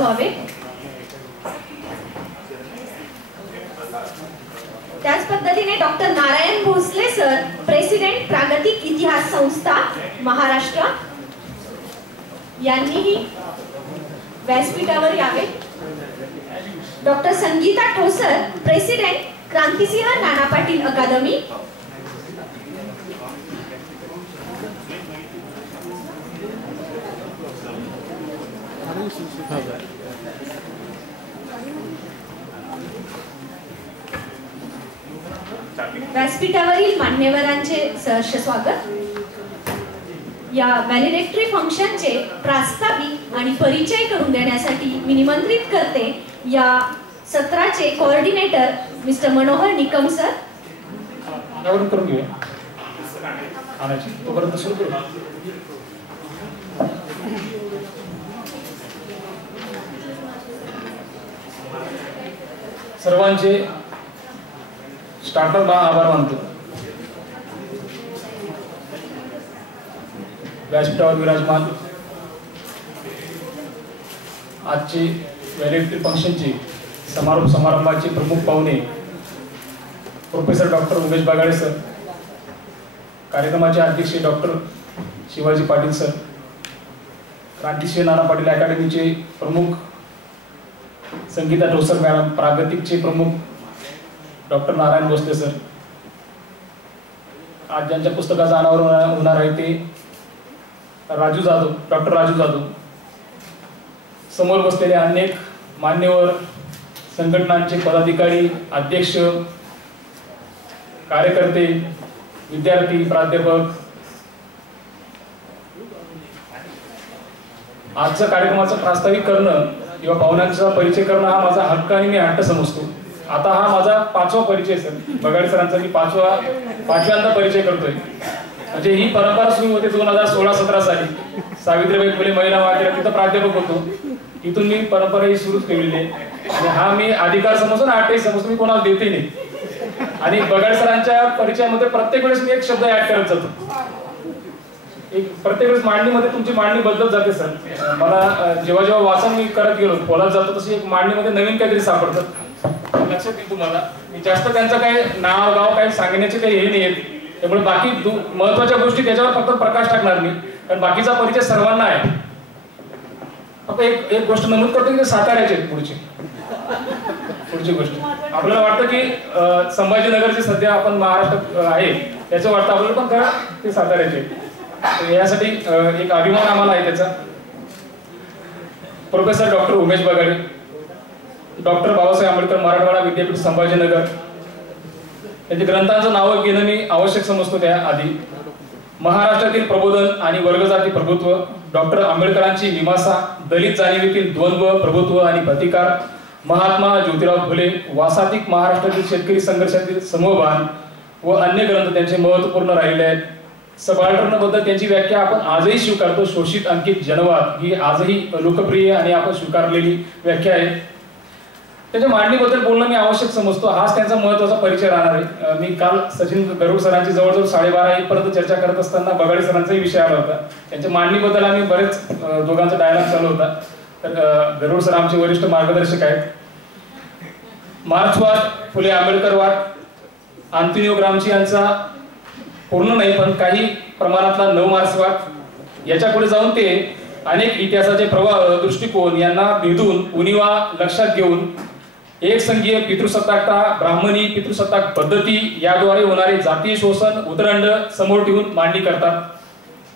व्हावे। त्याच पद्धतीने doctor Narayan Bhosale sir, president Pragatik Itihas Sanstha Maharashtra, यांनीही व्यासपीठावर यावे। Doctor Sangeeta Thosar, president Krantisinh Nana Patil academy, व्यासपीठावरील मान्यवरांचे सहर्ष स्वागत। या व्हॅलिडेटरी फंक्शनचे प्रास्ताविक आणि परिचय करून देण्यासाठी मी निमंत्रित करते या सत्राचे coordinator mister Manohar Nikam sir. करून घेऊया आणायची तोपर्यंत सुरू करू। सर्वांचे स्टार्टरला आभार मानतो। व्यासपीठावर विराजमान आजची व्हॅलिडेटरी फंक्शनची समारोप समारंभाचे प्रमुख पाहुणे प्रोफेसर डॉक्टर उमेश बागाडे सर, कार्यक्रमाचे अध्यक्ष डॉक्टर शिवाजी पाटील सर, क्रांतिसिंह नाना पाटील अकॅडमीचे प्रमुख संगीता ठोसर मॅडम, प्रागतिकचे प्रमुख डॉक्टर नारायण भोसले सर, आज ज्यांच्या पुस्तकाचा अनावरण होणार आहे ते राजू जाधव, डॉक्टर राजू जाधव, समोर बसलेले अनेक मान्यवर, संघटनांचे पदाधिकारी, अध्यक्ष, कार्यकर्ते, विद्यार्थी, प्राध्यापक, आजच्या कार्यक्रमाचा प्रास्ताविक करणं किंवा पाहुण्यांचा परिचय करणं हा माझा हक्क आणि मी हट्ट समजतो। आता हा माझा 5वा परिचय सर, बगाडे सरांचा मी पाचव्यांदा परिचय करतोय। म्हणजे ही परंपरा सुरू होते 2016-17 साली सावित्रीबाई फुले महिला महाविद्यालयात, तिथं प्राध्यापक होतो, तिथून मी परंपरा ही सुरूच केलेली आहे आणि हा मी अधिकार समजतो ना, हट्टही समजतो, मी कोणाला देते नाही। आणि बगाडे सरांच्या परिचयामध्ये प्रत्येक वेळेस मी एक शब्द ऍड करत जातो, एक प्रत्येक वेळेस मांडणीमध्ये तुमची मांडणी बदलत जाते सर। मला जेव्हा जेव्हा वाचन मी करत गेलो, बोलत जातो, तशी एक मांडणीमध्ये नवीन काहीतरी सापडतं, लक्षात येईल तुम्हाला। मी जास्त त्यांचं काही नाव गाव काही सांगण्याचे काही हे नाही येत, त्यामुळे बाकी महत्वाच्या गोष्टी त्याच्यावर फक्त प्रकाश टाकणार मी, कारण बाकीचा परिचय सर्वांना आहे। फक्त एक गोष्ट नमूद करतो की साताऱ्याचे पुढची गोष्ट आपल्याला वाटतं की संभाजीनगर जे सध्या आपण महाराष्ट्रात आहे त्याचं वाटतं आपल्याला, पण खरं ते साताऱ्याचे। यासाठी एक अभिमान आम्हाला आहे त्याचा। Professor doctor Umesh Bagade, doctor Babasaheb Ambedkar Marathwada Vidyapeeth Sambhajinagar, त्यांच्या ग्रंथांचं नाव घेणं मी आवश्यक समजतो। त्या आधी महाराष्ट्रातील प्रबोधन आणि वर्गजाती प्रभुत्व, डॉक्टर आंबेडकरांची मीमांसा, दलित जाणीवेतील द्वंद्व प्रभुत्व आणि प्रतिकार, महात्मा ज्योतिराव फुले, वासातिक महाराष्ट्रातील शेतकरी संघर्षातील समूहभान व अन्य ग्रंथ त्यांचे महत्वपूर्ण राहिले आहेत। सबाल्टर्न बद्दल त्यांची व्याख्या आपण आजही स्वीकारतो, शोषित अंकित जनवाद ही आजही लोकप्रिय आणि आपण स्वीकारलेली व्याख्या आहे। त्याच्या मांडणीबद्दल बोलणं मी आवश्यक समजतो, हाच त्यांचा महत्वाचा परिचय राहणार आहे। मी काल सचिन गरुड सरांची जवळजवळ 12:30 पर्यंत चर्चा करत असताना बगाडे सरांचाही विषय आला होता, त्यांच्या मांडणीबद्दल आम्ही बरेच दोघांचा डायलॉग चालू होता। तर गरुड सर आमचे वरिष्ठ मार्गदर्शक आहेत। मार्क्सवाद, फुले आंबेडकरवाद, आंतोनियो ग्रामची यांचा पूर्ण नाही पण काही प्रमाणातला नवमार्क्सवाद, याच्या पुढे जाऊन ते अनेक इतिहासाचे प्रवाह, दृष्टिकोन यांना भेदून उणिवा लक्षात घेऊन एकसंघीय पितृसत्ताकता, ब्राह्मणी पितृसत्ताक पद्धती याद्वारे होणारे जातीय शोषण उदरंड समोर ठेवून मांडणी करतात।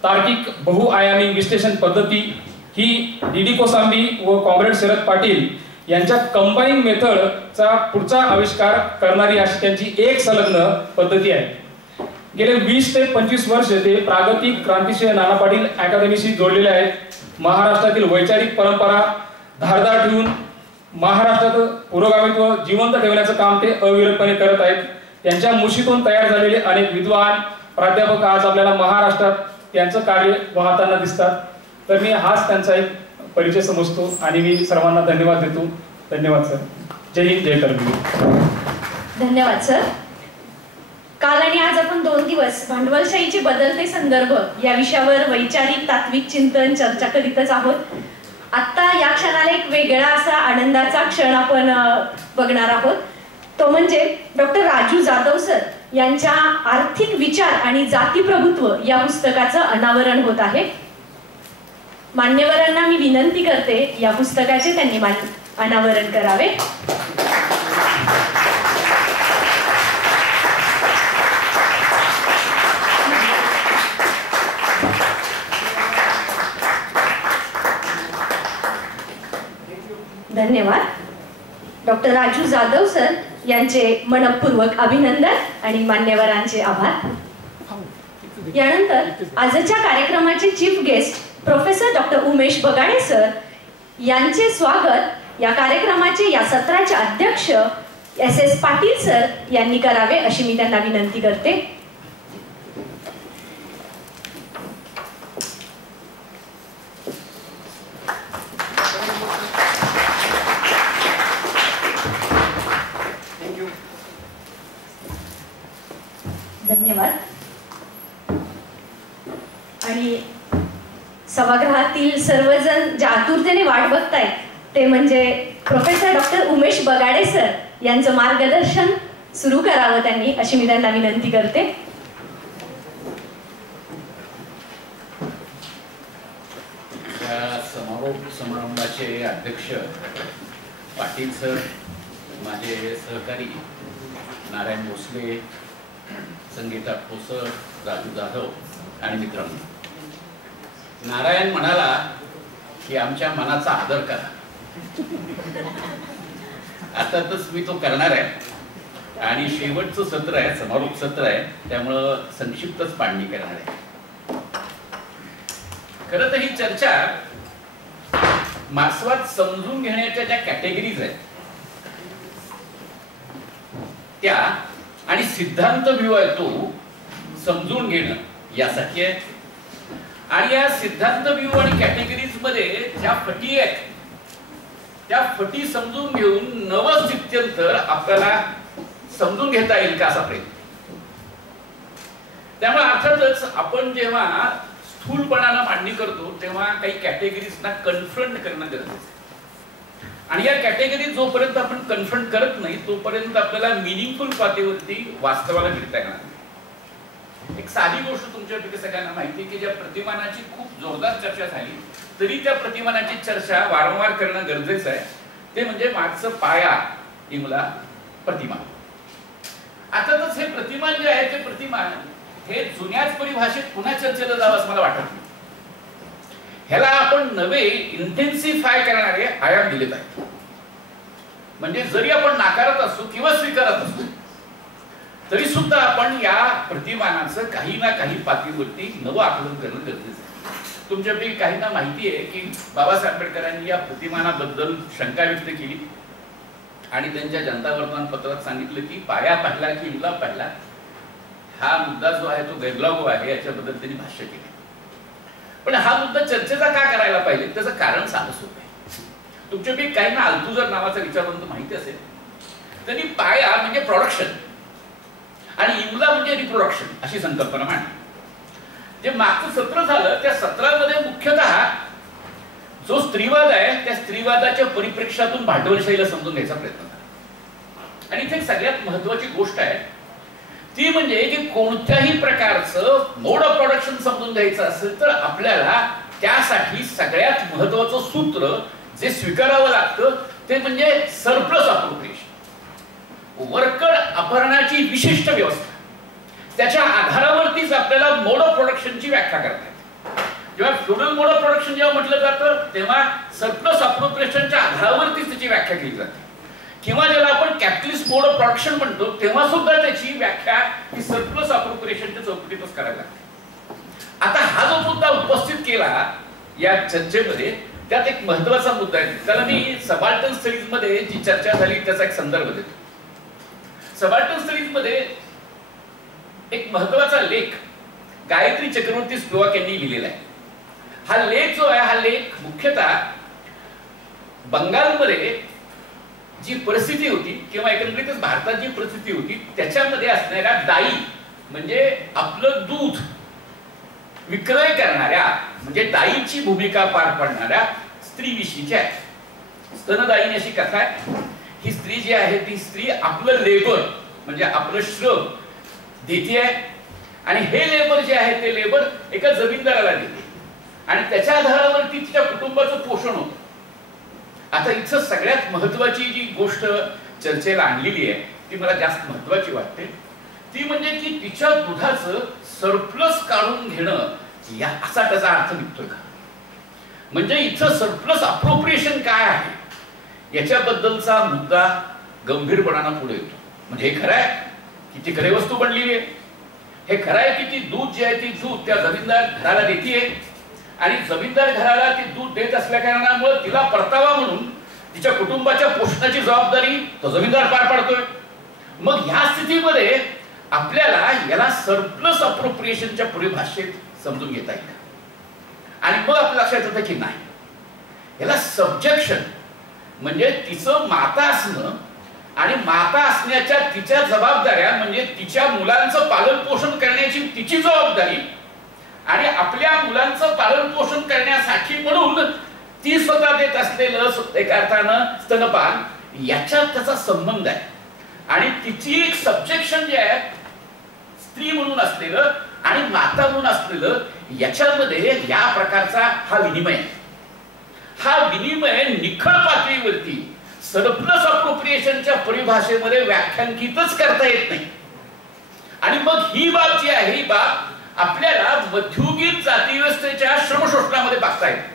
तार्किक बहुआयामी विश्लेषण पद्धती ही डी कोसांबी व कॉम्रेड शरद पाटील यांच्या कंबाईन मेथडचा पुढचा आविष्कार करणारी अशी त्यांची एक संलग्न पद्धती आहे। गेले 20 ते 25 वर्ष ते प्रागतिक क्रांतिसिंह नाना पाटील अकादमीशी जोडलेले आहेत। महाराष्ट्रातील वैचारिक परंपरा धारदार ठेवून महाराष्ट्रात पुरोगामित्व जिवंत ठेवण्याचं काम ते अविरतपणे करत आहेत। त्यांच्या मुशीतून तयार झालेले अनेक विद्वान प्राध्यापक आज आपल्याला महाराष्ट्रात त्यांचं कार्य वाहताना दिसतात। तर मी हाच त्यांचा एक परिचय समजतो आणि मी सर्वांना धन्यवाद देतो। धन्यवाद सर। जय हिंद, जय कर्मवीर। धन्यवाद सर। काल आणि आज आपण 2 दिवस भांडवलशाहीचे बदलते संदर्भ या विषयावर वैचारिक तात्विक चिंतन चर्चा करीतच आहोत। आता या क्षणाला एक वेगळा असा आनंदाचा क्षण आपण बघणार आहोत. तो म्हणजे डॉक्टर राजू जाधव सर यांच्या आर्थिक विचार आणि जातीप्रभुत्व या पुस्तकाचं अनावरण होत आहे. मान्यवरांना मी विनंती करते या पुस्तकाचे त्यांनी अनावरण करावे. धन्यवाद. डॉक्टर राजू जाधव सर यांचे मनपूर्वक अभिनंदन आणि मान्यवरांचे आभार. यानंतर आजच्या कार्यक्रमाचे chief guest professor doctor Umesh बगाडे सर यांचे स्वागत या कार्यक्रमाचे या सत्राचे अध्यक्ष SS पाटील सर यांनी करावे अशी मी त्यांना विनंती करते. धन्यवाद. आणि सभागृहातील सर्वजण ज्या आतुरतेने वाट बघतायत ते म्हणजे प्रोफेसर डॉक्टर उमेश बगाडे सर यांचं मार्गदर्शन सुरू करावं त्यांनी अशी मी त्यांना विनंती करते. या समारोप समारंभाचे अध्यक्ष पाटील सर, माझे सहकारी नारायण भोसले, संगीता ठोसर, राजू जाधव आणि मित्रांनो, नारायण म्हणाला की आमच्या मनाचा आदर करा. अर्थातच मी तो करणार आहे आणि शेवटचं सत्र आहे, समारोप सत्र आहे, त्यामुळं संक्षिप्तच मांडणी करणार आहे. खरं तर ही चर्चा मार्क्सवाद समजून घेण्याच्या ज्या कॅटेगरीज आहेत त्या आणि सिद्धांत व्ह्यू आहे तो समजून घेणं यासाठी आहे. आणि या सिद्धांत व्ह्यू आणि कॅटेगरीज मध्ये ज्या फटी आहेत त्या फटी समजून घेऊन नवं स्थित्यंतर आपल्याला समजून घेता येईल का असा प्रयत्न. त्यामुळे अर्थातच आपण जेव्हा स्थूलपणानं मांडणी करतो तेव्हा काही कॅटेगरीजना कन्फ्रंट करणं गरजेचं आहे. आणि या कॅटेगरी जोपर्यंत आपण कन्फ्रंट करत नाही तोपर्यंत आपल्याला मिनिंगफुल पातळीवरती वास्तवाला गिरता येणार नाही. एक साधी गोष्ट तुमच्यापैकी सगळ्यांना माहिती आहे की ज्या प्रतिमानाची खूप जोरदार चर्चा झाली तरी त्या प्रतिमानाची चर्चा वारंवार करणं गरजेचं आहे. ते म्हणजे मागचं पाया इंगला प्रतिमान. अर्थातच हे प्रतिमान जे आहे ते प्रतिमान हे जुन्याच परिभाषेत पुन्हा चर्चेला जावं असं मला वाटत नाही. ह्याला आपण नवे इंटेन्सिफाय करणारे आयाम दिलेत आहेत. म्हणजे जरी आपण नाकारत असू किंवा स्वीकारत असू तरी सुद्धा आपण या प्रतिमानाचं काही ना काही पातळीवरती नवं आकलन करणं गरजेचं आहे. तुमच्यापैकी काहींना माहिती आहे की बाबासाहेब आंबेडकरांनी या प्रतिमानाबद्दल शंका व्यक्त केली आणि त्यांच्या जनता वर्तमानपत्रात सांगितलं की पाया पाहिला की इंगला पाहिला. हा मुद्दा जो आहे तो गैरलागू आहे याच्याबद्दल त्यांनी भाष्य केले. पण हा मुद्दा चर्चेचा का करायला पाहिजे त्याचं कारण साधं सोपं आहे. तुमच्यापैकी काहींना अल्तुजर नावाचा विचारवंत माहिती असेल. त्यांनी पाया म्हणजे प्रोडक्शन आणि इंगला म्हणजे रिप्रोडक्शन अशी संकल्पना मांडली. जे मागचं सत्र झालं त्या सत्रामध्ये मुख्यतः जो स्त्रीवाद आहे त्या स्त्रीवादाच्या परिप्रेक्ष्यातून भांडवलशाहीला समजून घ्यायचा प्रयत्न झाला. आणि इथे सगळ्यात महत्वाची गोष्ट आहे ती म्हणजे की कोणत्याही प्रकारचं मोड ऑफ प्रोडक्शन समजून घ्यायचं असेल तर आपल्याला त्यासाठी सगळ्यात महत्वाचं सूत्र जे स्वीकारावं लागतं ते म्हणजे सरप्लस अप्रोप्रिएशन. वर्कड अपहरणाची विशिष्ट व्यवस्था त्याच्या आधारावरतीच आपल्याला मोड ऑफ प्रोडक्शनची व्याख्या करता येते. जेव्हा फ्युडल मोड ऑफ प्रोडक्शन जेव्हा म्हटलं जातं तेव्हा सरप्लस अप्रोप्रिएशनच्या आधारावरतीच त्याची व्याख्या केली जाते. किंवा ज्याला आपण कॅपिटलिस्ट मोड ऑफ प्रोडक्शन म्हणतो तेव्हा सुद्धा त्याची व्याख्या ही सरप्लस अप्रोप्रिएशनच्या चौकटीतच करायला लागते. आता हा जो मुद्दा उपस्थित केला या चर्चेमध्ये त्यात एक महत्वाचा मुद्दा आहे. त्याला मी सबाल्टन स्टडीज मध्ये जी चर्चा झाली त्याचा एक संदर्भ देतो. सबाल्टन स्टडीज मध्ये एक महत्वाचा लेख गायत्री चक्रवर्ती स्पिवाक यांनी लिहिलेला आहे. हा लेख जो आहे हा लेख मुख्यतः बंगालमध्ये जी परिस्थिती होती किंवा एकंदरीतच भारतात जी परिस्थिती होती त्याच्यामध्ये असणाऱ्या दाई म्हणजे आपलं दूध विक्रय करणाऱ्या म्हणजे दाईची भूमिका पार पाडणाऱ्या स्त्रीविषयीची आहे. स्तनदायिनी अशी कथा आहे. ही स्त्री जी आहे ती स्त्री आपलं लेबर म्हणजे आपलं श्रम देते आणि हे लेबर जे आहे ते लेबर एका जमीनदाराला देते आणि त्याच्या आधारावरती तिच्या कुटुंबाचं पोषण होतं. आता इथं सगळ्यात महत्वाची जी गोष्ट चर्चेला आणलेली आहे ती मला जास्त महत्वाची वाटते, ती म्हणजे की तिच्या दुधाचं सरप्लस काढून घेणं या असा त्याचा अर्थ निघतोय का. म्हणजे इथं सरप्लस अप्रोप्रिएशन काय आहे याच्याबद्दलचा मुद्दा गंभीरपणानं पुढे येतो. म्हणजे हे खरं आहे की ती खरी वस्तू बनलेली आहे, हे खरं आहे की ती दूध जे आहे ती दूध त्या जमीनदार घराला देते आणि जमीनदार घराला ती दूध देत असल्या कारणामुळे तिला परतावा म्हणून तिच्या कुटुंबाच्या पोषणाची जबाबदारी तो जमीनदार पार पाडतोय. मग ह्या स्थितीमध्ये आपल्याला याला सरप्लस अप्रोप्रिएशनच्या परिभाषेत समजून घेता येईल आणि मग आपल्या लक्षात येतं की नाही, याला सबजेक्शन म्हणजे तिचं माता असणं आणि माता असण्याच्या तिच्या जबाबदाऱ्या म्हणजे तिच्या मुलांचं पालन पोषण करण्याची तिची जबाबदारी आणि आपल्या मुलांचं पालन पोषण करण्यासाठी म्हणून ती स्वतः देत असलेलं एका अर्थानं स्तनपान याच्यात त्याचा संबंध आहे. आणि तिची एक सबजेक्शन जे आहे स्त्री म्हणून असलेलं आणि माता म्हणून असलेलं याच्यामध्ये या प्रकारचा हा विनिमय आहे. हा विनिमय निखळ पातळीवरती सरप्लस अप्रोप्रिएशनच्या परिभाषेमध्ये व्याख्यांकितच करता येत नाही. आणि मग ही बाब जी आहे ही बाब आपल्याला मध्ययुगीन जातीव्यवस्थेच्या श्रमशोषणामध्ये बघता येते.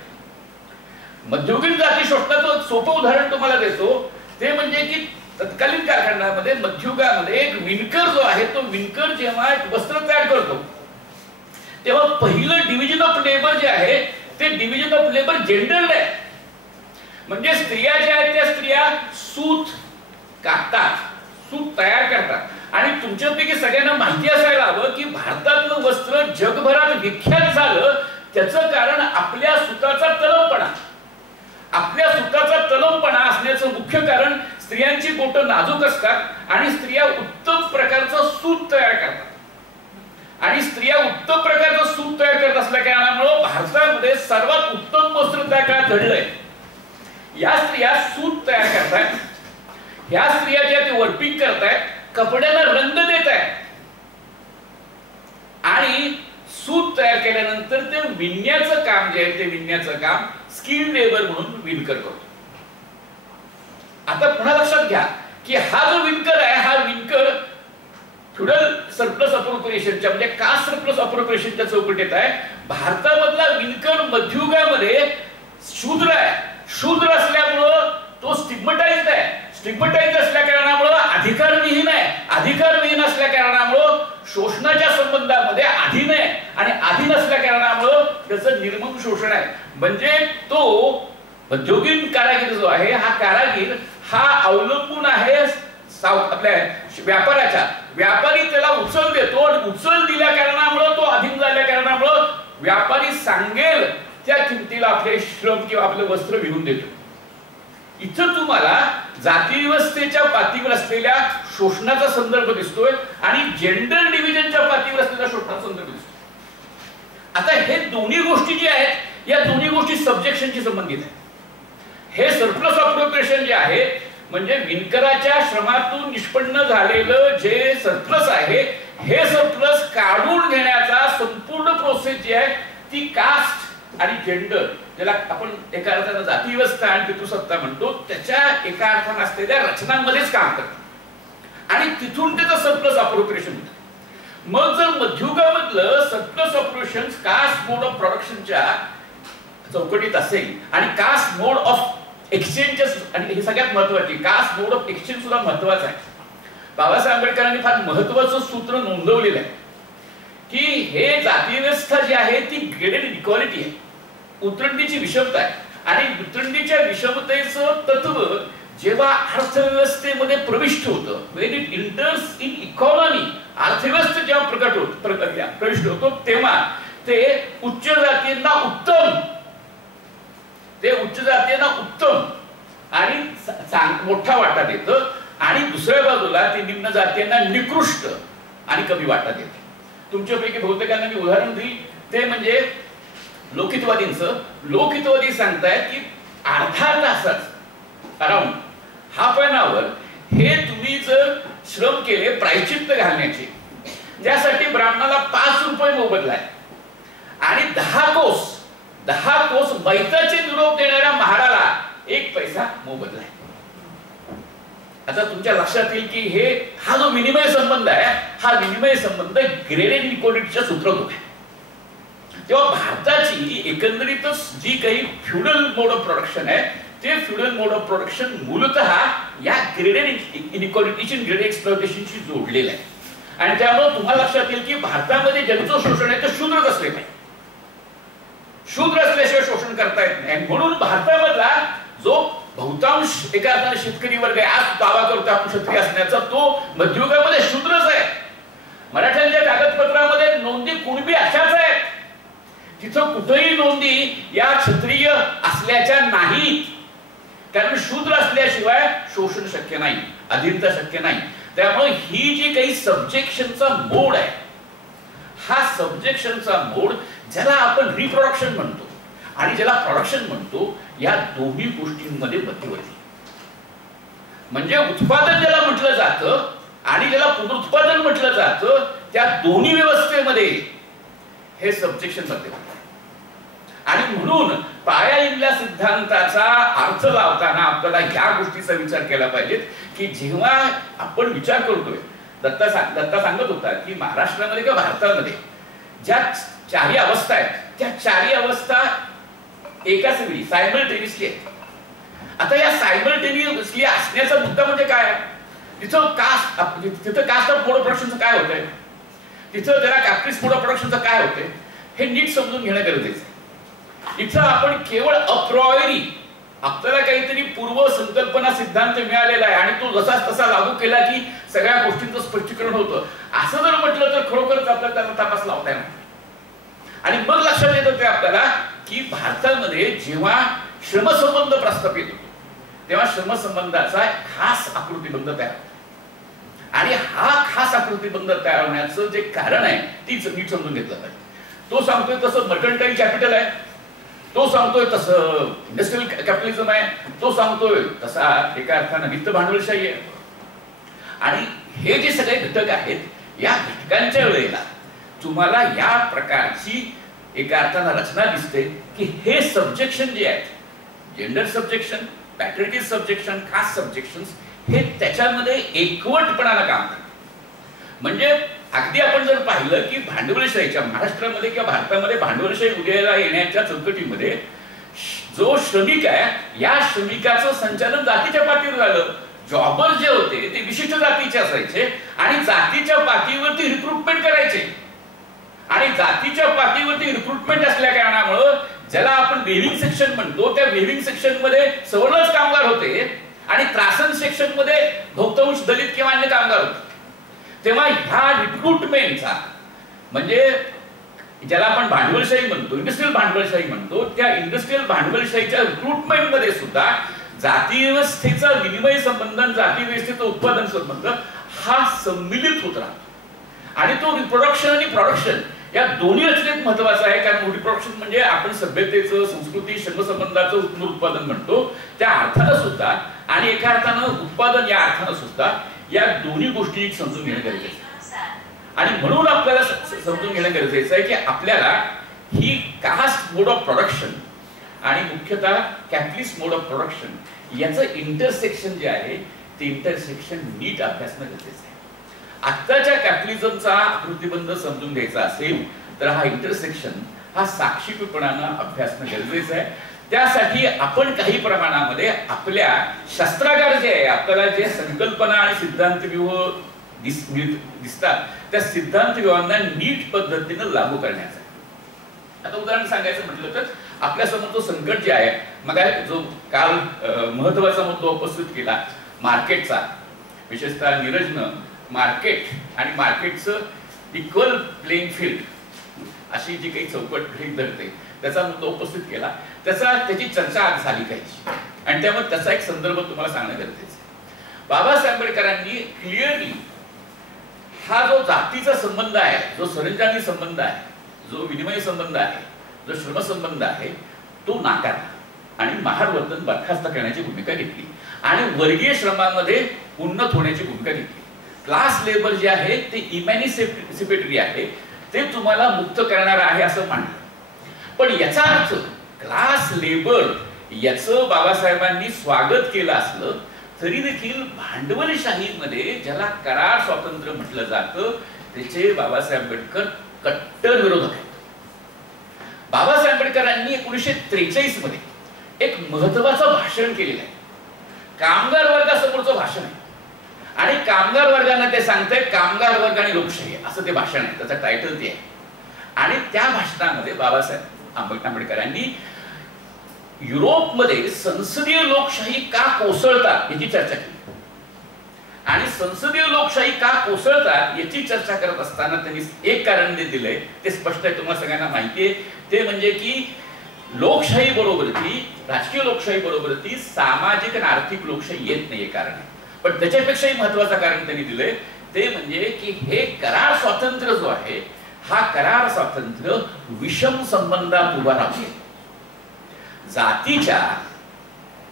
मध्ययुगीन जाती शोषणाचं एक सोपं उदाहरण तुम्हाला देतो, ते म्हणजे की तत्कालीन कालखंडामध्ये मध्ययुगामध्ये एक विणकर जो आहे तो विणकर जेव्हा एक वस्त्र तयार करतो तेव्हा पहिलं डिव्हिजन ऑफ लेबर जे आहे ते डिव्हिजन ऑफ लेबर जेंडर्ड आहे. म्हणजे स्त्रिया ज्या आहेत त्या स्त्रिया सूत कापतात, सूत तयार करतात आणि तुमच्यापैकी सगळ्यांना माहिती असायला हवं की भारतातलं वस्त्र जगभरात विख्यात झालं त्याचं कारण आपल्या सुताचा तलमपणा. आपल्या सुताचा तलमपणा असण्याचं मुख्य कारण स्त्रियांची बोटं नाजूक असतात आणि स्त्रिया उत्तम प्रकारचं सूत तयार करतात आणि स्त्रिया उत्तम प्रकारचं सूत तयार करत असल्या कारणामुळे भारतामध्ये सर्वात उत्तम वस्त्र त्या काळात घडलंय. या स्त्रिया सूत तयार करतात, या स्त्रिया ज्या ते वर्पिंग करतायत, कपड्याला रंग देत आहेत आणि सूत तयार केल्यानंतर ते विणण्याचं काम जे आहे ते विणण्याचं काम स्किल्ड लेबर म्हणून विणकर करतो. आता पुन्हा लक्षात घ्या की हा जो विणकर आहे हा विणकर फ्युडल सरप्लस अप्रोप्रिएशनच्या म्हणजे कास्ट सरप्लस अप्रोप्रिएशनच्या चौकटीत आहे. भारतामधला विणकर मध्ययुगामध्ये शूद्र आहे. शूद्र असल्यामुळं तो स्टिग्मटाइज्ड आहे. स्टिग्मटाइज्ड असल्या कारणामुळं अधिकारविहीन आहे. अधिकारविहीन असल्या कारणामुळं शोषणाच्या संबंधामध्ये अधीन आहे आणि अधीन असल्या कारणामुळं त्याचं निर्मम शोषण आहे. म्हणजे तो मध्ययुगीन कारागीर जो आहे हा कारागीर हा अवलंबून आहे आपल्या व्यापाराच्या. व्यापारी त्याला उचल देतो आणि उचल दिल्या कारणामुळं तो अधीन झाल्या कारणामुळं व्यापारी सांगेल त्या किमतीला आपले श्रम किंवा आपलं वस्त्र विकून देतो. इथं तुम्हाला जाती व्यवस्थेच्या पातळीवर असलेल्या शोषणाचा संदर्भ दिसतोय आणि जेंडर डिव्हिजनच्या पातळीवर असलेल्या शोषणाचा संदर्भ दिसतोय. आता हे दोन्ही गोष्टी जी आहेत या दोन्ही गोष्टी सबजेक्शनशी संबंधित आहेत. हे सरप्लस अप्रोप्रिएशन जे आहे म्हणजे विणकराच्या श्रमातून निष्पन्न झालेलं जे सरप्लस आहे हे सरप्लस काढून घेण्याचा संपूर्ण प्रोसेस जी आहे ती कास्ट आणि जेंडर ज्याला आपण एका अर्थानं जाती व्यवस्था आणि पितृसत्ता म्हणतो त्याच्या एका अर्थानं असलेल्या रचनांमध्येच काम करतात आणि तिथून त्याचं सरप्लस अप्रोप्रिएशन होतं. मग जर मध्ययुगामधलं surplus appropriation caste mode of प्रोडक्शनच्या चौकटीत असेल आणि कास्ट मोड ऑफ एक्सचेंज आणि हे सगळ्यात महत्वाचे कास्ट मोड ऑफ एक्सचेंज सुद्धा महत्वाचा आहे. बाबासाहेब आंबेडकरांनी फार महत्वाचं सूत्र नोंदवलेलं आहे की हे जाती व्यवस्था जी आहे ती ग्रेडेड इक्वालिटी आहे, उतरंडीची विषमता आहे आणि उतरंडीच्या विषमतेचं तत्व जेव्हा अर्थव्यवस्थेमध्ये प्रविष्ट होतं when it enters in economy अर्थव्यवस्थेत जेव्हा प्रविष्ट होतो तेव्हा ते उच्च जातींना उत्तम आणि मोठा वाटा देतं आणि दुसऱ्या बाजूला ते निम्न जातींना निकृष्ट आणि कमी वाटा देतं. तुमच्यापैकी बहुतेकांना मी उदाहरण दिली ते म्हणजे लोकहितवादींचं. लोकहितवादी सांगतायत की अर्धा तासाच अराउंड हाफ एन आवर हे तुम्ही जर श्रम केले प्रायश्चित्त घालण्याचे, त्यासाठी ब्राह्मणाला 5 रुपये मोबदला आहे आणि 10 कोस मैताचे निरोप देणाऱ्या महाराला 1 पैसा मोबदला आहे. आता तुमच्या लक्षात येईल की हा जो विनिमय संबंध आहे, हा विनिमय संबंध ग्रेडेड इक्वलिटीच्या सूत्रभूत आहे. तेव्हा भारताची एकंदरीतच जी काही फ्युडल मोड ऑफ प्रोडक्शन आहे, ते फ्युडल मोड ऑफ प्रोडक्शन मूलतः या ग्रेडेड इनइक्वालिटीची, ग्रेडेड एक्सप्लॉयटेशनशी जोडलेलं आहे. आणि त्यामुळे तुम्हाला लक्षात येईल की भारतामध्ये ज्यांचं शोषण आहे ते शूद्रच असले पाहिजे. शूद्र असल्याशिवाय शोषण करता येत नाही. म्हणून भारतामधला जो बहुतांश एका अर्थाने शेतकरी वर्ग आहे, आज दावा करतो आपण क्षत्रिय असण्याचा, तो मध्ययुगामध्ये शूद्रच आहे. मराठ्यांच्या कागदपत्रामध्ये नोंदी कुणबी अशाच आहेत, तिथं कुठेही नोंदी या क्षत्रिय असल्याच्या नाहीत. कारण शूद्र असल्याशिवाय शोषण शक्य नाही, अधीनता शक्य नाही. त्यामुळे ही जी काही सबजेक्शनचा मोड आहे, हा सबजेक्शनचा मोड ज्याला आपण रिप्रोडक्शन म्हणतो आणि ज्याला प्रोडक्शन म्हणतो, या दोन्ही गोष्टींमध्ये मध्यवर्ती, म्हणजे उत्पादन ज्याला म्हटलं जातं आणि ज्याला पुनरुत्पादन म्हटलं जातं, त्या दोन्ही व्यवस्थेमध्ये हे सबजेक्शन मध्यवर्ती. आणि म्हणून पायाइल्ल्या सिद्धांताचा अर्थ लावताना आपल्याला या गोष्टीचा विचार केला पाहिजे की जेव्हा आपण विचार करतोय, दत्ता सांगत होता की महाराष्ट्रामध्ये किंवा भारतामध्ये ज्या 4 अवस्था आहेत, त्या 4 अवस्था एकाच वेळी सायमल्टेनियसली आहेत. आता या सायमल्टेनियसली असण्याचा मुद्दा म्हणजे काय? तिथं कास्ट ऑफ मोड ऑफ प्रोडक्शनचं काय होतंय, तिथं जरा कॅपिटलिस्ट मोड ऑफ प्रोडक्शनचं काय होतंय, हे नीट समजून घेणं गरजेचं आहे. इथं आपण केवळ अप्रायोरी आपल्याला काहीतरी पूर्व संकल्पना सिद्धांत मिळालेला आहे आणि तो जसा तसा लागू केला की सगळ्या गोष्टींचं स्पष्टीकरण होतं, असं जर म्हटलं तर खरोखरच आपल्याला त्याला तपास लावता येणार. आणि मग लक्षात येतं ते आपल्याला की भारतामध्ये जेव्हा श्रमसंबंध प्रस्थापित होतो, तेव्हा श्रमसंबंधाचा खास आकृतीबंध तयार होतो. आणि हा खास आकृतीबंध तयार होण्याचं जे कारण आहे तीच नीट समजून घेतलं पाहिजे. तो सांगतोय तसं मर्कंटाईल कॅपिटल आहे, तो सांगतोय तसं इंडस्ट्रियल कॅपिटलिझम आहे, तो सांगतोय तसा एका अर्थानं वित्त भांडवलशाही आहे. आणि हे जे सगळे घटक आहेत, या घटकांच्या वेळेला तुम्हाला या प्रकारची एका अर्थानं रचना दिसते की हे सबजेक्शन जे आहेत, जेंडर सबजेक्शन, पॅट्रिटिक सबजेक्शन, खास सबजेक्शन्स, हे त्याच्यामध्ये एकवटपणानं काम करतात. म्हणजे अगदी आपण जर पाहिलं की भांडवलशाहीच्या महाराष्ट्रामध्ये किंवा भारतामध्ये भांडवलशाही उदयाला येण्याच्या चौकटीमध्ये जो श्रमिक आहे, या श्रमिकाचं संचालन जातीच्या पातळीवर झालं. जॉबर जे होते ते विशिष्ट जातीचे असायचे आणि जातीच्या पातळीवरती रिक्रुटमेंट करायचे. आणि जातीच्या पातळीवरती रिक्रुटमेंट असल्या कारणामुळे ज्याला आपण वेव्हिंग सेक्शन म्हणतो, त्या वेव्हिंग सेक्शन मध्ये सवर्णच कामगार होते आणि त्रासन सेक्शन मध्ये बहुतांश दलित किंवा अन्य कामगार होते. तेव्हा ह्या रिक्रुटमेंटचा, म्हणजे ज्याला आपण भांडवलशाही म्हणतो, इंडस्ट्रियल भांडवलशाही म्हणतो, त्या इंडस्ट्रियल भांडवलशाहीच्या रिक्रुटमेंट मध्ये सुद्धा जाती व्यवस्थेचा विनिमय संबंध, जाती व्यवस्थेचा उत्पादन संबंध हा सम्मिलित होत राहतो. आणि तो रिप्रोडक्शन आणि प्रोडक्शन या दोन्ही रचनेत महत्वाचा आहे. कारण रिप्रोडक्शन म्हणजे आपण सभ्यतेचं, संस्कृती, श्रमसंबंधाचं उत्पादन म्हणतो, त्या अर्थानं सुद्धा, आणि एका अर्थानं उत्पादन या अर्थानं सुद्धा, या दोन्ही गोष्टी समजून घेणं गरजेचं आहे. आणि म्हणून आपल्याला समजून घेणं गरजेचं आहे की आपल्याला ही कास्ट मोड ऑफ प्रोडक्शन आणि मुख्यतः कॅपिटलिस्ट मोड ऑफ प्रोडक्शन याचं इंटरसेक्शन जे आहे, ते इंटरसेक्शन नीट अभ्यासणं गरजेचं आहे. आत्ताच्या कॅपिटलिझमचा आकृतीबंध समजून घ्यायचा असेल तर हा इंटरसेक्शन हा साक्षीपणानं अभ्यासणं गरजेचं आहे. त्यासाठी आपण काही प्रमाणामध्ये आपल्या शास्त्रागार जे आहे, आपल्याला जे संकल्पना आणि सिद्धांत व्यूह दिसतात, त्या सिद्धांत व्यूहांना नीट पद्धतीनं लागू करण्याचा. आता उदाहरण सांगायचं म्हटलं तर आपल्या समोर तो संकट जे आहे, मग जो काल महत्वाचा मुद्दा उपस्थित केला मार्केटचा, विशेषतः नीरजनं मार्केट आणि मार्केटचं इक्वल प्लेइंग फील्ड अशी जी काही चौकट गृहीत धरते, त्याचा मुद्दा उपस्थित केला. त्याची चर्चा आज झाली काही, आणि त्यामुळे त्याचा एक संदर्भ तुम्हाला सांगणं गरजेचं आहे. बाबासाहेब आंबेडकरांनी क्लिअरली हा जो जातीचा संबंध आहे, जो सरंजामी संबंध आहे, जो विनिमय संबंध आहे, जो श्रम संबंध आहे, तो नाकारला. आणि महारवर्तन बरखास्त करण्याची भूमिका घेतली आणि वर्गीय श्रमामध्ये उन्नत होण्याची भूमिका घेतली. क्लास लेबर जे आहे ते इमॅन्सिपेटरी आहे, ते तुम्हाला मुक्त करणार आहे असं मानलं. पण याचा अर्थ क्लास लेबर याचं बाबासाहेबांनी स्वागत केलं असलं तरी देखील भांडवलशाहीमध्ये ज्याला करार स्वातंत्र्य म्हटलं जातं त्याचे बाबासाहेब आंबेडकर कट्टर विरोधक आहेत. बाबासाहेब आंबेडकरांनी 1943 मध्ये एक महत्वाचं भाषण केलेलं आहे. कामगार वर्गासमोरचं भाषण आहे आणि कामगार वर्गाने ते सांगतंय कामगार वर्ग आणि लोकशाही असं ते भाषण आहे, त्याचं टायटल ते आहे. आणि त्या भाषणामध्ये बाबासाहेब आंबेडकरांनी युरोपमध्ये संसदीय लोकशाही का कोसळतात याची चर्चा केली. आणि संसदीय लोकशाही का कोसळतात याची चर्चा करत असताना त्यांनी एक कारण दिलंय, ते स्पष्ट आहे, तुम्हाला सगळ्यांना माहिती आहे. ते म्हणजे की लोकशाही बरोबर ती राजकीय लोकशाही बरोबर ती सामाजिक आणि आर्थिक लोकशाही येत नाहीये कारण आहे. पण त्याच्यापेक्षाही महत्वाचं कारण त्यांनी दिलंय ते म्हणजे की हे करार स्वातंत्र्य जो आहे हा करार स्वातंत्र्य विषम संबंधात उभा राहतो. जातीच्या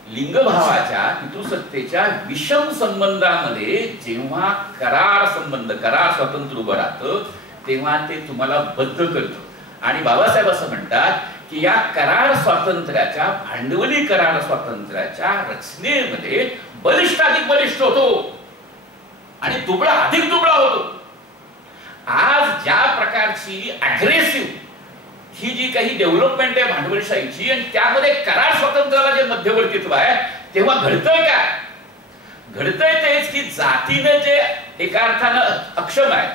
लिंगभावाच्या पितृसत्तेच्या विषम संबंधामध्ये जेव्हा करार स्वातंत्र्य उभं राहतं तेव्हा ते तुम्हाला बद्ध करतं. आणि बाबासाहेब असं म्हणतात की या करार स्वातंत्र्याच्या भांडवली करार स्वातंत्र्याच्या रचनेमध्ये बलिष्ठ अधिक बलिष्ठ होतो आणि दुबळा अधिक दुबळा होतो. आज ज्या प्रकारची अग्रेसिव्ह ही जी काही डेव्हलपमेंट आहे भांडवलशाहीची आणि त्यामध्ये करार स्वातंत्र्याला जे मध्यवर्तीत्व आहे तेव्हा घडतंय काय? घडतंय तेच की जातीने जे एका अर्थानं अक्षम आहेत,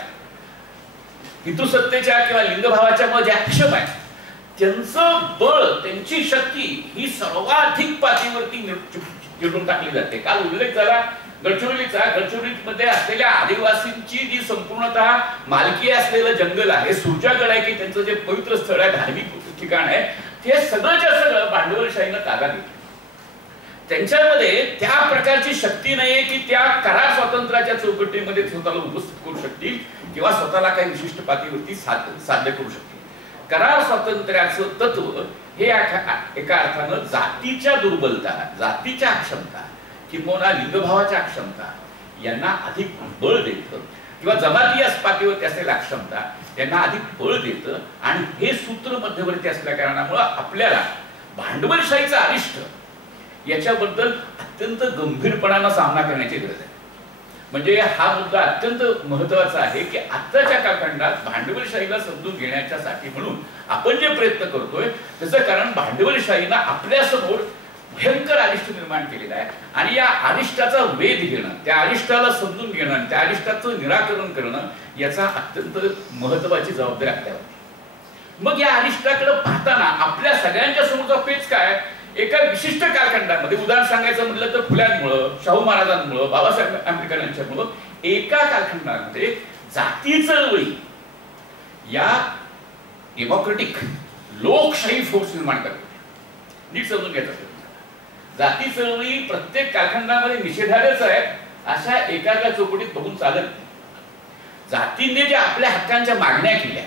पितृसत्तेच्या किंवा लिंगभावाच्या मध्ये जे अक्षम आहेत त्यांचं बळ त्यांची शक्ती ही सर्वाधिक पातळीवरती चिरडून टाकली जाते. काल उल्लेख झाला गडचिरोलीमध्ये असलेल्या आदिवासींची जी संपूर्णतः मालकी असलेलं जंगल आहे, सुरजागड आहे की त्यांचं जे पवित्र स्थळ आहे, धार्मिक ठिकाण आहे, ते सगळंच्या सगळं भांडवलशाहीनं ताब्यात घेतलं. त्यांच्यामध्ये त्या प्रकारची शक्ती नाहीये की त्या करार स्वातंत्र्याच्या चौकटीमध्ये स्वतःला उपस्थित करू शकतील किंवा स्वतःला काही विशिष्ट पातळीवरती साध्य करू शकतील. करार स्वातंत्र्याचं तत्व हे एका अर्थानं जातीच्या दुर्बलता, जातीच्या अक्षमता किंवा लिंगभावाच्या अक्षमता यांना अधिक बळ देतं किंवा जमातीय पातळीवरती असलेल्या अक्षमता यांना अधिक बळ देतं. आणि हे सूत्र मध्यवर्ती असल्या कारणामुळे आपल्याला भांडवलशाहीचा अरिष्ट याच्याबद्दल अत्यंत गंभीरपणानं सामना करण्याची गरज आहे. म्हणजे हा मुद्दा अत्यंत महत्वाचा आहे की आताच्या कालखंडात भांडवलशाहीला समजून घेण्याच्यासाठी म्हणून आपण जे प्रयत्न करतोय त्याचं कारण भांडवलशाहीनं आपल्यासमोर भयंकर अरिष्ट निर्माण केलेला आहे आणि या अरिष्टाचा वेध घेणं, त्या अरिष्टाला समजून घेणं, त्या अरिष्टाचं निराकरण करणं याचा अत्यंत महत्वाची जबाबदारी आपल्यावर. मग या अरिष्टाकडे पाहताना आपल्या सगळ्यांच्या समोरचा पेच काय? एका विशिष्ट कालखंडामध्ये उदाहरण सांगायचं म्हटलं तर फुल्यांमुळं, शाहू महाराजांमुळं, बाबासाहेब आंबेडकरांच्यामुळं एका कालखंडामध्ये जाती चळवळी या डेमोक्रेटिक लोकशाही फोर्स निर्माण करते. नीट समजून घ्यायचं, जाती चळवळी प्रत्येक कालखंडामध्ये निषेधार्हच आहे अशा एखाद्या चौकटीत बघून चालत नाही. जातींनी ज्या आपल्या हक्कांच्या मागण्या केल्या,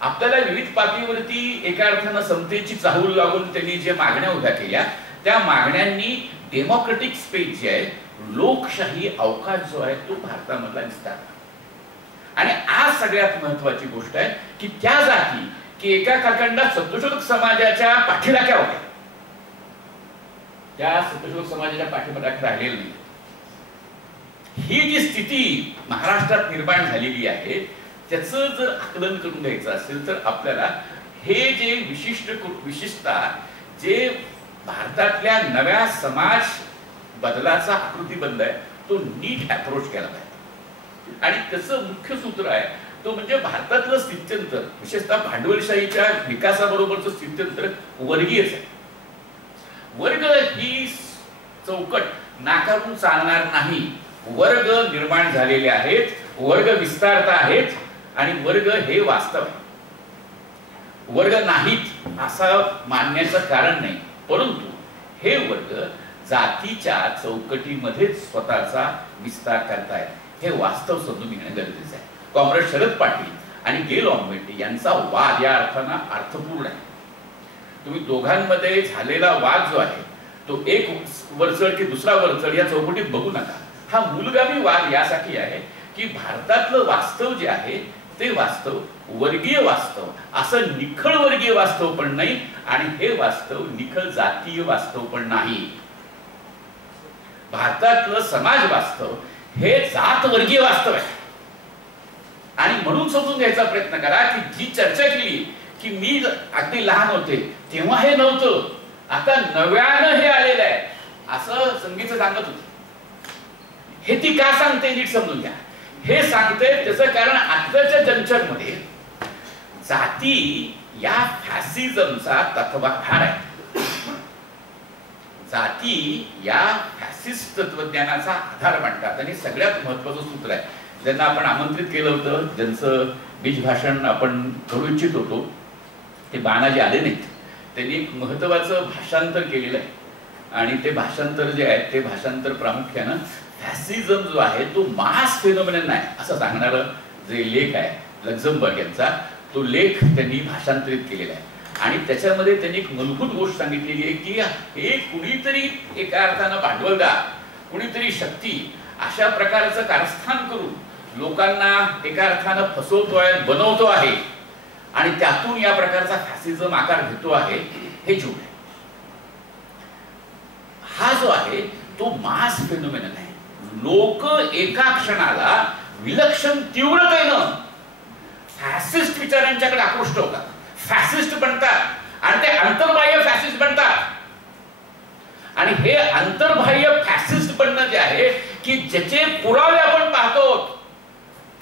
आपल्याला विविध पातळीवरती एका अर्थानं समतेची चाहूल लागून त्यांनी जे मागण्या उभ्या केल्या त्या मागण्यांनी डेमोक्रेटिक स्पेस जे आहे, लोकशाही अवकाश जो आहे तो भारतामधला विस्तारला. आणि आज सगळ्यात महत्वाची गोष्ट आहे की त्या जाती की एका कालखंडात सत्यशोधक समाजाच्या पाठीराख्या होत्या, त्या सत्यशोधक समाजाच्या पाठीराख्या राहिलेल्या नाही. ही जी स्थिती महाराष्ट्रात निर्माण झालेली आहे त्याचं जर आकलन करून घ्यायचं असेल तर आपल्याला हे जे विशिष्टता जे भारतातल्या नव्या समाज बदलाचा आकृतीबंध आहे तो नीट अप्रोच केला पाहिजे. आणि त्याचं मुख्य सूत्र आहे तो म्हणजे भारतातलं स्थित्यंतर, विशेषतः भांडवलशाहीच्या विकासाबरोबरचं स्थित्यंतर वर्गीयच आहे. वर्ग ही चौकट नाकारून चालणार नाही. वर्ग निर्माण झालेले आहेत, वर्ग विस्तारता आहेत आणि वर्ग हे वास्तव आहे. वर्ग नाहीत असं मानण्याचं कारण नाही, परंतु हे वर्ग जातीच्या चौकटीमध्येच स्वतःचा विस्तार करतायत हे वास्तव समजून घेणं गरजेचं आहे. कॉम्रेड शरद पाटील आणि गेल ऑम्वेटे यांचा वाद या अर्थानं अर्थपूर्ण आहे. तुम्ही दोघांमध्ये झालेला वाद जो आहे तो एक वरचढ की दुसरा वरचढ या चौकटीत बघू नका. हा मूलगामी वाद यासाठी आहे की भारतातलं वास्तव जे आहे ते वास्तव वर्गीय वास्तव, असं निखळ वर्गीय वास्तव पण नाही आणि हे वास्तव निखळ जातीय वास्तव पण नाही. भारतातलं समाज वास्तव हे जात वर्गीय वास्तव आहे. आणि म्हणून समजून घ्यायचा प्रयत्न करा की जी चर्चा केली की मी अगदी लहान होते तेव्हा हे नव्हतं, आता नव्यानं हे आलेलं आहे असं संगीत सांगत होते. हे ती का सांगते नीट समजून घ्या. हे सांगते त्याचं कारण आताच्या जंक्शनमध्ये जाती या फॅसिझमचा तत्वाधार आहे. जाती या फॅसिस्ट तत्वज्ञानाचा आधार मानतात. आणि सगळ्यात महत्वाचं सूत्र आहे, ज्यांना आपण आमंत्रित केलं होतं, ज्यांचं बीज भाषण आपण करू इच्छित होतो, ते बाणाजी आले नाहीत. त्यांनी एक महत्वाचं भाषांतर केलेलं आहे आणि ते भाषांतर जे आहे ते भाषांतर प्रामुख्यानं फॅसिझम जो आहे तो मास फेनोमेनन आहे असं सांगणारं जे लेख आहे लक्झमबर्ग यांचा, तो लेख त्यांनी भाषांतरित केलेला आहे. आणि त्याच्यामध्ये त्यांनी एक मूलभूत गोष्ट सांगितलेली आहे की हे कुणीतरी एका अर्थानं भांडवलदार, कुणीतरी शक्ती अशा प्रकारचं कारस्थान करून लोकांना एका अर्थानं फसवतोय, बनवतो आहे आणि त्यातून या प्रकारचा फॅसिझम आकार घेतो आहे, हे झूट आहे. हा जो आहे तो मास फेनोमेनन आहे. लोक एका क्षणाला विलक्षण तीव्रतेनं फॅसिस्ट विचारांच्याकडे आकृष्ट होतात, फॅसिस्ट बनतात आणि ते अंतर्बाह्य फॅसिस्ट बनतात. आणि हे अंतर्बाह्य फॅसिस्ट बनणं जे आहे की ज्याचे पुरावे आपण पाहतो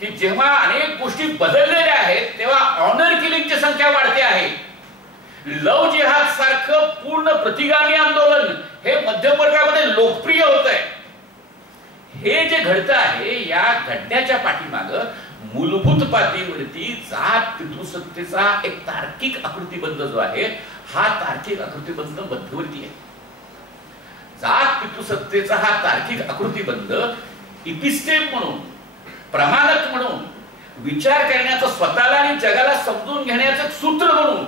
की जेव्हा अनेक गोष्टी बदललेल्या आहेत तेव्हा ऑनर किलिंगची संख्या वाढते आहे. लव जिहाद सारखं पूर्ण प्रतिगामी आंदोलन हे मध्यमवर्गामध्ये लोकप्रिय होत आहे. हे जे घडतं आहे या घडण्याच्या पाठीमागं मूलभूत पातळीवरती जात पितृसत्तेचा एक तार्किक आकृतीबंध जो आहे हा तार्किक आकृतीबंध मध्यवर्ती आहे. जात पितृसत्तेचा हा तार्किक आकृतीबंध इपिस्टेम म्हणून, प्रमाणक म्हणून, विचार करण्याचं स्वतःला आणि जगाला समजून घेण्याचं सूत्र म्हणून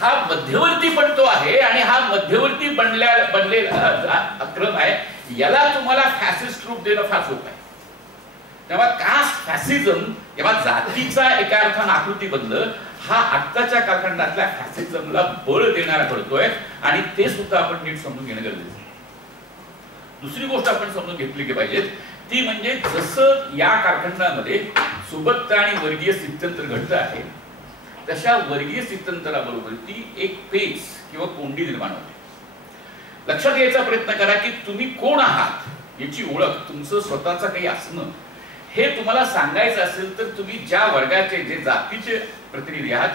हा मध्यवर्ती बनतो आहे. आणि हा मध्यवर्ती बनलेला क्रम आहे, याला तुम्हाला फॅसिस्ट रूप देणं फार सोपं आहे. तेव्हा कास्ट फॅसिझम किंवा जातीचा एका अर्थानं आकृतीबंध हा आत्ताच्या कालखंडातल्या फॅसिझमला बळ देणारा घडतोय आणि ते सुद्धा आपण नीट समजून घेणं गरजेचं आहे. दुसरी गोष्ट आपण समजून घेतली पाहिजे ती म्हणजे जसं या कालखंडामध्ये सुबत्ता आणि वर्गीय स्थित्यंतर घडतं आहे तशा वर्गीय स्थित्यंतराबरोबर ती एक पेच किंवा कोंडी निर्माण होते. लक्षात घ्यायचा प्रयत्न करा की तुम्ही कोण आहात याची ओळख, तुमचं स्वतःचं काही असणं हे तुम्हाला सांगायचं असेल तर तुम्ही ज्या वर्गाचे, जे जातीचे प्रतिनिधी आहात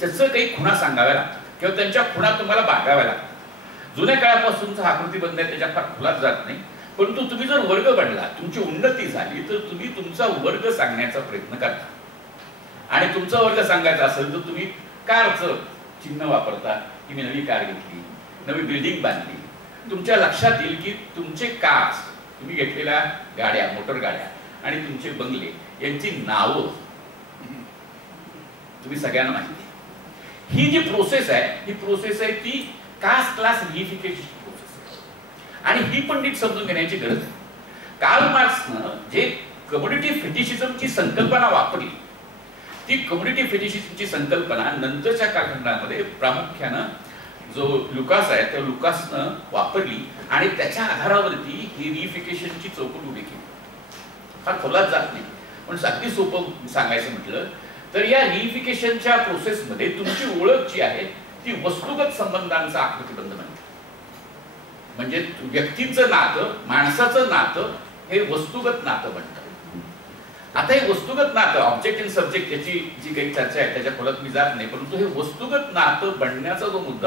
त्याचं काही खुणा सांगाव्या लागतात किंवा त्यांच्या खुणा तुम्हाला बागाव्या लागतात. जुन्या काळापासूनचा आकृतीबंध आहे त्याच्यात फार खुलाच जात नाही. परंतु तुम्ही जर वर्ग बनला, तुमची उन्नती झाली तर तुम्ही तुमचा वर्ग सांगण्याचा प्रयत्न करता. आणि तुमचा वर्ग सांगायचा असेल तर तुम्ही कारचं चिन्ह वापरता की मी नवी कार घेतली, नवी बिल्डिंग बांधली. तुमच्या लक्षात येईल की तुमचे कार्स, तुम्ही घेतलेल्या गाड्या, मोटर गाड्या आणि तुमचे बंगले यांची नावं तुम्ही सगळ्यांना माहिती आहे. ही जी प्रोसेस आहे ती कास्ट क्लास रिइफिकेशन प्रोसेस आहे. आणि ही पण नीट समजून घेण्याची गरज आहे. कार्ल मार्क्सनं जे कम्युनिटी फेटिशिझमची संकल्पना वापरली ती कम्युनिटी फेटिशिझमची संकल्पना नंतरच्या कालखंडामध्ये प्रामुख्यानं जो लुकास आहे त्या लुकासनं वापरली आणि त्याच्या आधारावरती ही रिइफिकेशनची चौकट उभी केली. फार खोलात जात नाही पण अगदी सोपं सांगायचं म्हटलं तर या रिइफिकेशनच्या प्रोसेसमध्ये तुमची ओळख जी आहे ती वस्तुगत संबंधांचा आकृतीबंध बनते. म्हणजे व्यक्तीचं नातं, माणसाचं नातं हे वस्तुगत नातं बनतं. आता हे वस्तुगत नातं, ऑब्जेक्ट इन सब्जेक्ट याची जी काही चर्चा आहे त्याच्या खोलात मी जात नाही, परंतु हे वस्तुगत नातं बनण्याचा जो मुद्दा